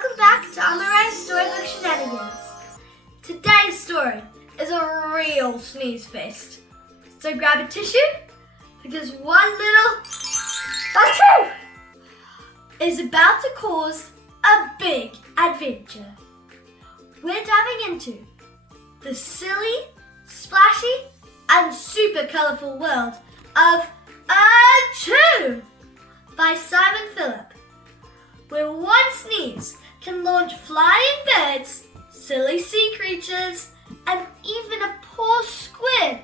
Welcome back to Amoré's Storybook Shenanigans. Today's story is a real sneeze fest. So grab a tissue because one little Achoo is about to cause a big adventure. We're diving into the silly, splashy, and super colourful world of Achoo by Simon Phillip, where one sneeze can launch flying birds, silly sea creatures, and even a poor squid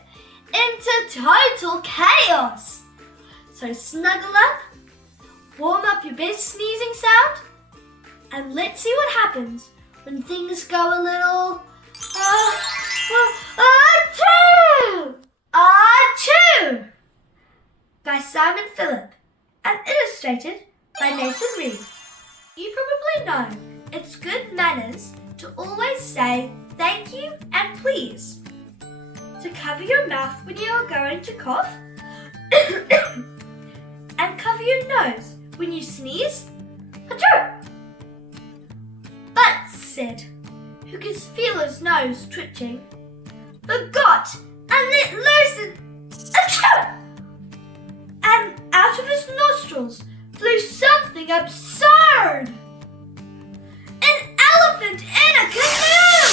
into total chaos. So snuggle up, warm up your best sneezing sound, and let's see what happens when things go a little Achoo! Achoo! By Simon Phillip and illustrated by Nathan Reed. You probably know it's good manners to always say thank you and please. To cover your mouth when you are going to cough and cover your nose when you sneeze. Achoo! But Sid, who could feel his nose twitching, forgot and let loose and achoo! And out of his nostrils flew something absurd! An elephant in a canoe!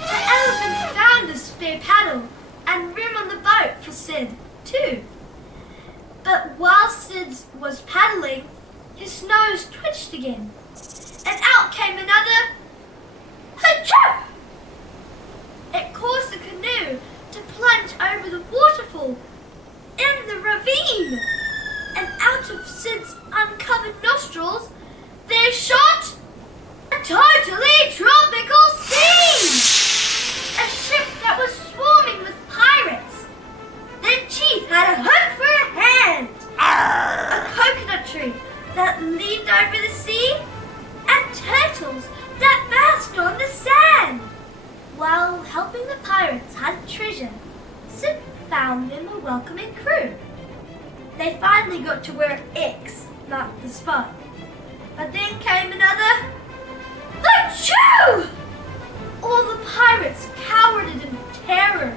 The elephant found a spare paddle and room on the boat for Sid, too. But while Sid was paddling, his nose twitched again, and out came another Achoo! It caused the canoe to plunge over the waterfall in the ravine, and out of Sid's uncovered nostrils there shot a totally tropical scene! A ship that was swarming with pirates. The chief had a hook for a hand, a coconut tree that leaned over the sea, and turtles that basked on the sand. While helping the pirates hunt treasure, Sid found them a welcoming crew. They finally got to where X marked the spot. But then came another Achoo! All the pirates cowered in terror,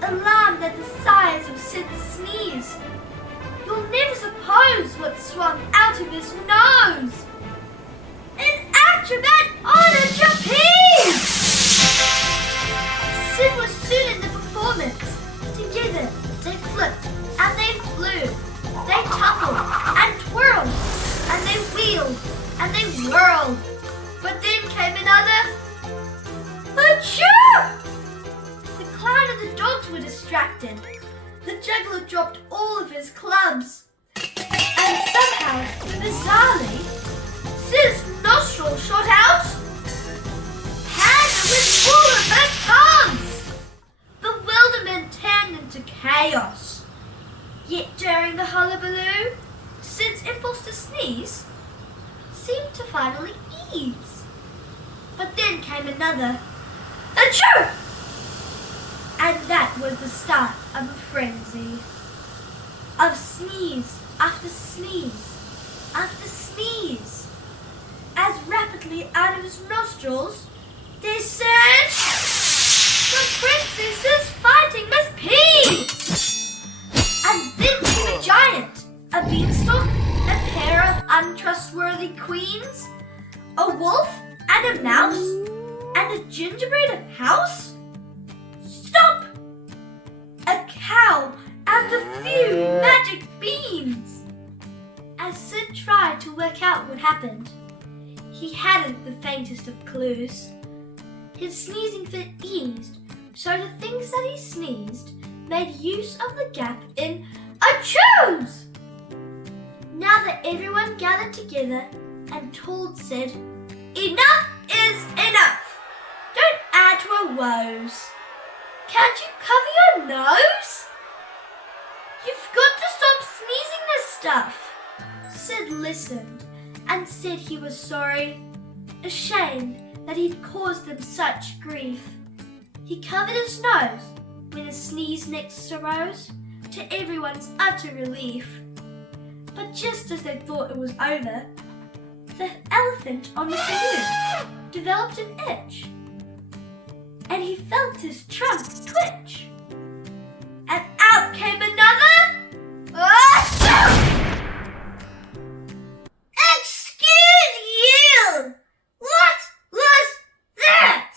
alarmed at the size of Sid's sneeze. You'll never suppose what swung out of his nose. An acrobat on a trapeze! Sid was soon in the performance. Together they flipped and they flew. They tumbled and twirled and they wheeled and they whirled. But then came another Achoo! The clown and the dogs were distracted. The juggler dropped all of his clubs. And somehow, bizarrely, Sid's nostril shot out. Panda was full of her tongues. Bewilderment turned into chaos. Yet during the hullabaloo, Sid's impulse to sneeze seemed to finally ease. But then came another Achoo! And that was the start of a frenzy. Of sneeze after sneeze after sneeze. As rapidly out of his nostrils there surged the princesses fighting with peas. And then came a giant, a beanstalk, a pair of untrustworthy queens, a wolf and a mouse, and a gingerbread house. Stop! A cow and a few magic beans. As Sid tried to work out what happened, he hadn't the faintest of clues. His sneezing fit eased, so the things that he sneezed made use of the gap in Achoo's. Now that everyone gathered together and told Sid, enough is enough. Don't add to our woes. Can't you cover your nose? You've got to stop sneezing this stuff. Sid listened and said he was sorry, ashamed that he'd caused them such grief. He covered his nose when a sneeze next arose, to everyone's utter relief. But just as they thought it was over, the elephant on the canoe developed an itch, and he felt his trunk twitch. And out came another Achoo! Excuse you! What was that?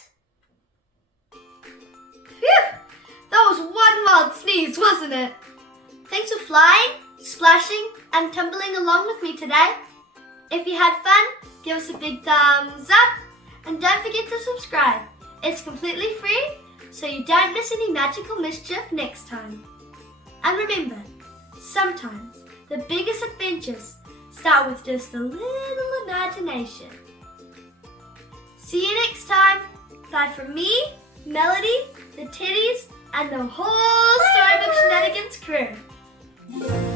Phew! That was one wild sneeze, wasn't it? Thanks for flying, splashing, and tumbling along with me today. If you had fun, give us a big thumbs up, and don't forget to subscribe. It's completely free, so you don't miss any magical mischief next time. And remember, sometimes the biggest adventures start with just a little imagination. See you next time. Bye from me, Melody, the Teddies, and the whole Storybook Shenanigans crew.